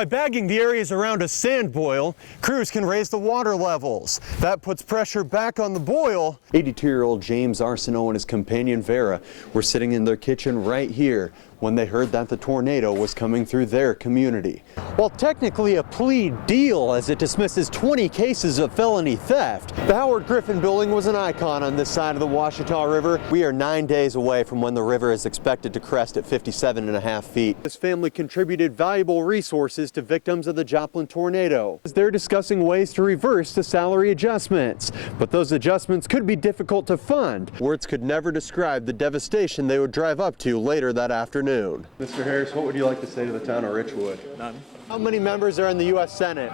By bagging the areas around a sand boil, crews can raise the water levels. That puts pressure back on the boil. 82-year-old James Arsenault and his companion Vera were sitting in their kitchen right here when they heard that the tornado was coming through their community. While technically a plea deal as it dismisses 20 cases of felony theft, the Howard Griffin building was an icon on this side of the Ouachita River. We are 9 days away from when the river is expected to crest at 57.5 feet. This family contributed valuable resources to victims of the Joplin tornado. They're discussing ways to reverse the salary adjustments, but those adjustments could be difficult to fund. Words could never describe the devastation they would drive up to later that afternoon. Mr. Harris, what would you like to say to the town of Richwood? None. How many members are in the U.S. Senate?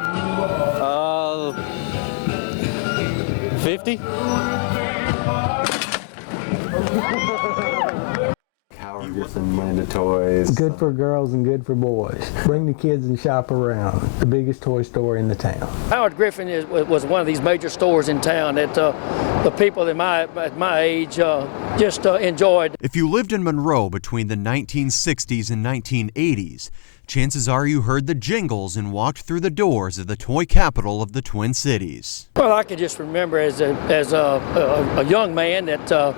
50. Howard Griffin Land of Toys. Good for girls and good for boys. Bring the kids and shop around. The biggest toy store in the town. Howard Griffin was one of these major stores in town that the people at my age just enjoyed. If you lived in Monroe between the 1960s and 1980s, chances are you heard the jingles and walked through the doors of the toy capital of the Twin Cities. Well, I can just remember as a young man that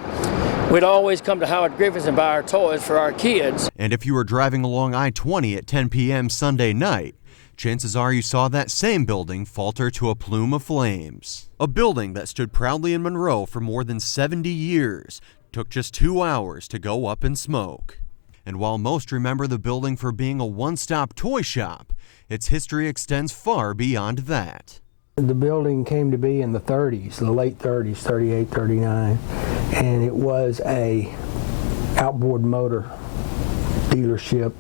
we'd always come to Howard Griffin's and buy our toys for our kids. And if you were driving along I-20 at 10 p.m. Sunday night, chances are you saw that same building falter to a plume of flames. A building that stood proudly in Monroe for more than 70 years took just 2 hours to go up in smoke. And while most remember the building for being a one-stop toy shop, its history extends far beyond that. The building came to be in the 30s, the late 30s, 38, 39, and it was a outboard motor dealership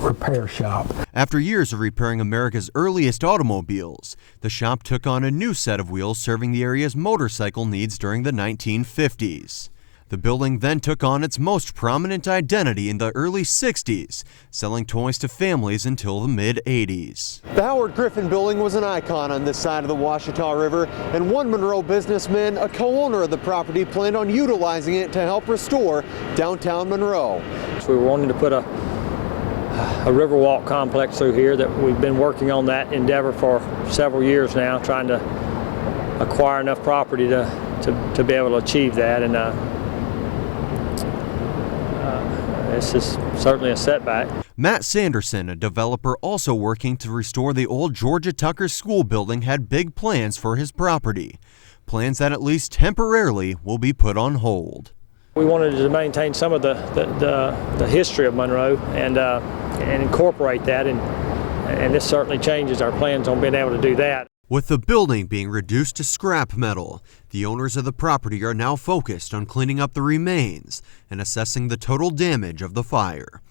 / repair shop. After years of repairing America's earliest automobiles, the shop took on a new set of wheels serving the area's motorcycle needs during the 1950s. The building then took on its most prominent identity in the early 60s, selling toys to families until the mid-80s. The Howard Griffin building was an icon on this side of the Ouachita River, and one Monroe businessman, a co-owner of the property, planned on utilizing it to help restore downtown Monroe. So we were wanting to put a Riverwalk complex through here. That we've been working on that endeavor for several years now, trying to acquire enough property to be able to achieve that. And this is certainly a setback. Matt Sanderson, a developer also working to restore the old Georgia Tucker School building, had big plans for his property. Plans that at least temporarily will be put on hold. We wanted to maintain some of the history of Monroe and incorporate that, and this certainly changes our plans on being able to do that. With the building being reduced to scrap metal, the owners of the property are now focused on cleaning up the remains and assessing the total damage of the fire.